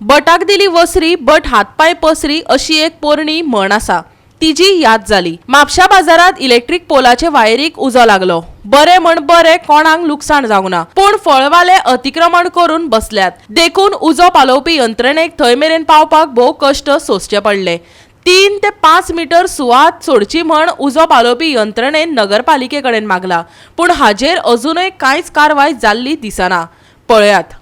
बटाक दिली वसरी बट हातपाय पसरी अशी एक पोरणी म्हण आसा तिजी याद जाली। म्हापशा बाजारात इलेक्ट्रिक पोलाचे वायरीक उजो लागलो। बरे म्हण बरे कोणाक लुकसाण जावंक ना, पण फळवाले अतिक्रमण करून बसल्यात। देखून उजो पालोवपी यंत्रणेक थंय मेरेन पावपाक भोव कष्ट सोंसचे पडले। 3 ते 5 मीटर सुवात सोडची म्हण उजो पालोवपी यंत्रणेन नगरपालिके कडेन मागला, पण हाजेर अजूनय कांयच कारवाय जाल्ली दिसना। पळयात।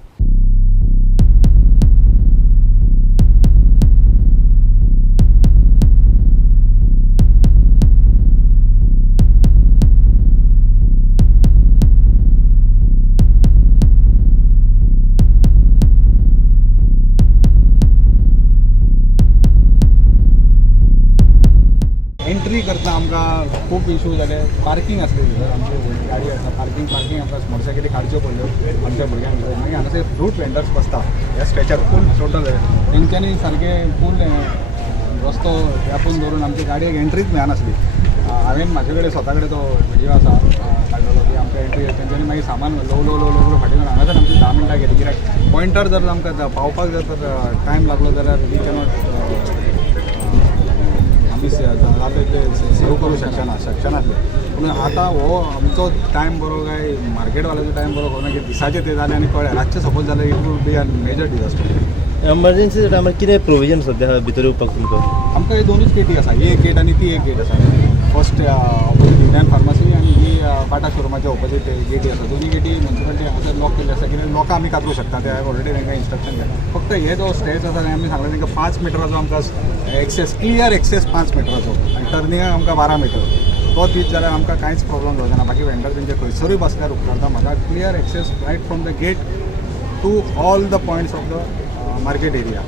एंट्री करता आमकां खूब इशू जाले। पार्किंग आसलेली आमची गाडी आसा, पार्किंग आमकां मोटरसायकली काडच्यो पडल्यो आमच्या भुरग्यांक। मागीर हांगासर फ्रूट वेंडर्स बसता ह्या स्ट्रेचार फूल टोटल तेंच्यांनी सारके फूल रस्तो व्यापून दवरून आमची गाडयेक एंट्रीच मेळनासली। हांवें म्हाजे कडेन स्वता कडेन तो व्हिडिओ आसा काडलेलो की आमकां एंट्री तेंच्यांनी मागीर सामान लो लो लो लो फाटीं करून हांगासर आमची 10 मिनटां गेली। कित्याक पॉयंटार जर आमकां पावपाक जर तर टायम लागलो जाल्यार वी कॅनॉट आमी सेव करूं शकनासले। पूण आतां हो आमचो टायम बरो काय मार्केटवाल्याचो टायम बरो खबर ना की दिसाचे ते जाले आनी कळ्ळें रातचे सपोज जाल्यार it would be a major disaster. Emergency टायमार कितें प्रोविजन सद्या भितर येवपाक तुमकां? आमकां हे दोनूच गेटी आसा, ही एक गेट आनी ती एक गेट आसा। फर्स्ट ऑपोजीट इंडियन फार्मासी आनी ही बाटा शोरुमाच्या ऑपोजीट गेटी आसा। दोन्ही गेटी म्युन्सिपालिटी हांगासर लॉक केल्ली आसा कित्याक लोकां आमी कातरूं शकता, ते हांवें ऑलरेडी तांकां इंस्ट्रक्शन दिलें। फक्त हे जो स्टेज आसा ते आमी सांगलें तांकां 5 मिटराचो आमकां एक्सेस, क्लियर एक्सेस 5 मिटराचो आनी टर्निंगाक आमकां 12 मिटर। तो दीत जाल्यार आमकां कांयच प्रॉब्लम जावचो ना। बाकी वेंडर तेंचे खंयसरूय बसल्यार उपकारता। म्हाका clear access right from the gate to all the points of the market area.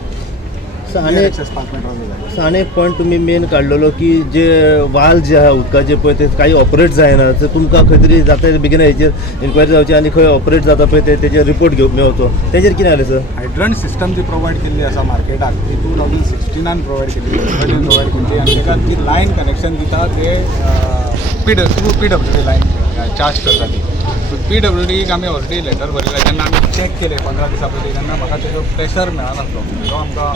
आनी एक पॉयंट तुमी मेन काडलेलो की जे वाल जे आहा उदकाचे पळय ते काही ऑपरेट जायना, तर तुमकां खंय तरी जाता बेगीन हेचेर इन्क्वायरी जावची आनी खंय ऑपरेट जाता पळय तेजेर रिपोर्ट घेवंक मेळचो। तेजेर कितें जालें सर? हायड्रंट सिस्टम जी प्रोवायड केल्ली आसा मार्केटाक ती 2016 प्रोवायड केल्ली आनी ताका ती लायन कनेक्शन दिता ते PWD लायन चार्ज करता ती। PWDक आमी ऑलरेडी लेटर बरयलें। जेन्ना आमी चॅक केले 15 दिसां पयलीं तेन्ना म्हाका तेजो प्रेशर मेळनासलो जो आमकां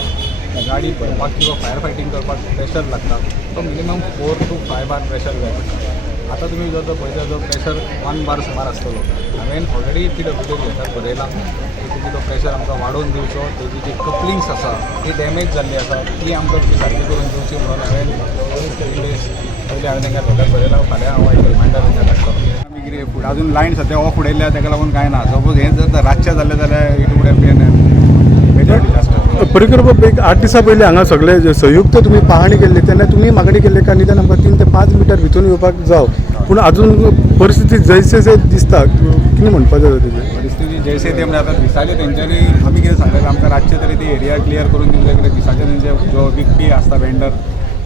गाडी भरपाक किंवा फायर फायटींग करपाक प्रेशर लागता तो मिनिमम 4 to 5 बार प्रेशर जाय पडटा। आतां तुमी जर पळयल्यार जो प्रेशर 1 बार सुमार आसतलो। हांवें ऑलरेडी PWDक लेटर बरयलां की तुमी तो प्रेशर आमकां वाडोवन दिवचो। तेजी जी कपलिंग्स आसा ती डॅमेज जाल्ली आसा ती आमकां सारकी करून दिवची म्हणून हांवें 3 days पयलीं हांवें तांकां लेटर बरयलां। फाल्यां हांव एक रिमांयडर तांकां धाडटलो। आमी कितें फुडें अजून लायन सद्या ऑफ उडयल्या ताका लागून कांय ना। सपोज हें जर रातचें जालें जाल्यार it would have been major disaster. Parrikar बाबा एक 8 दिसां पयलीं हांगा सगळे संयुक्त तुमी पाहणी केल्ली तेन्ना तुमी मागणी केल्ली का निदान आमकां 3 ते 5 मिटर भितून येवपाक जाव, पूण अजून परिस्थिती जैसे दिसता। कितें म्हणपाक जाय तेजें? परिस्थिती जैसे ते म्हणजे आतां दिसाचे तेंच्यांनी आमी कितें सांगलें आमकां रातचे तरी ती एरिया क्लियर करून दिवचे कित्याक दिसाचे तेंचे जो विकपी आसता वेंडर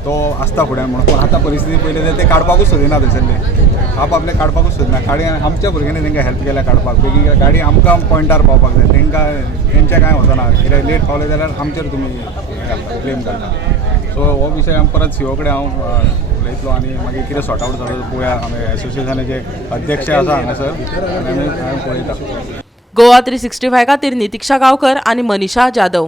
तो आसता फुडें म्हणून। पूण आतां परिस्थिती पयली ते काडपाकूच सोदिना थंयसरले आपले काडपाकूच सोदिना। गाडी आमच्या भुरग्यांनी तांकां हेल्प केल्या काडपाक बेगीन गाडी आमकां पॉयंटार पावपाक जाय। तेंच्या कांय वचना कित्याक लेट पावले जाल्यार आमचेर तुमी ब्लेम करता। सो हो विशय आमी परत सीओ कडेन हांव उलयतलो आनी मागीर कितें सॉर्ट आवट जालो पळोवया। आमी एसोसिएशनाचे अध्यक्ष आसा हांगासर हांवें पळयता। गोवा 365 खातीर नितिक्षा गांवकर आनी मनीषा जाधव।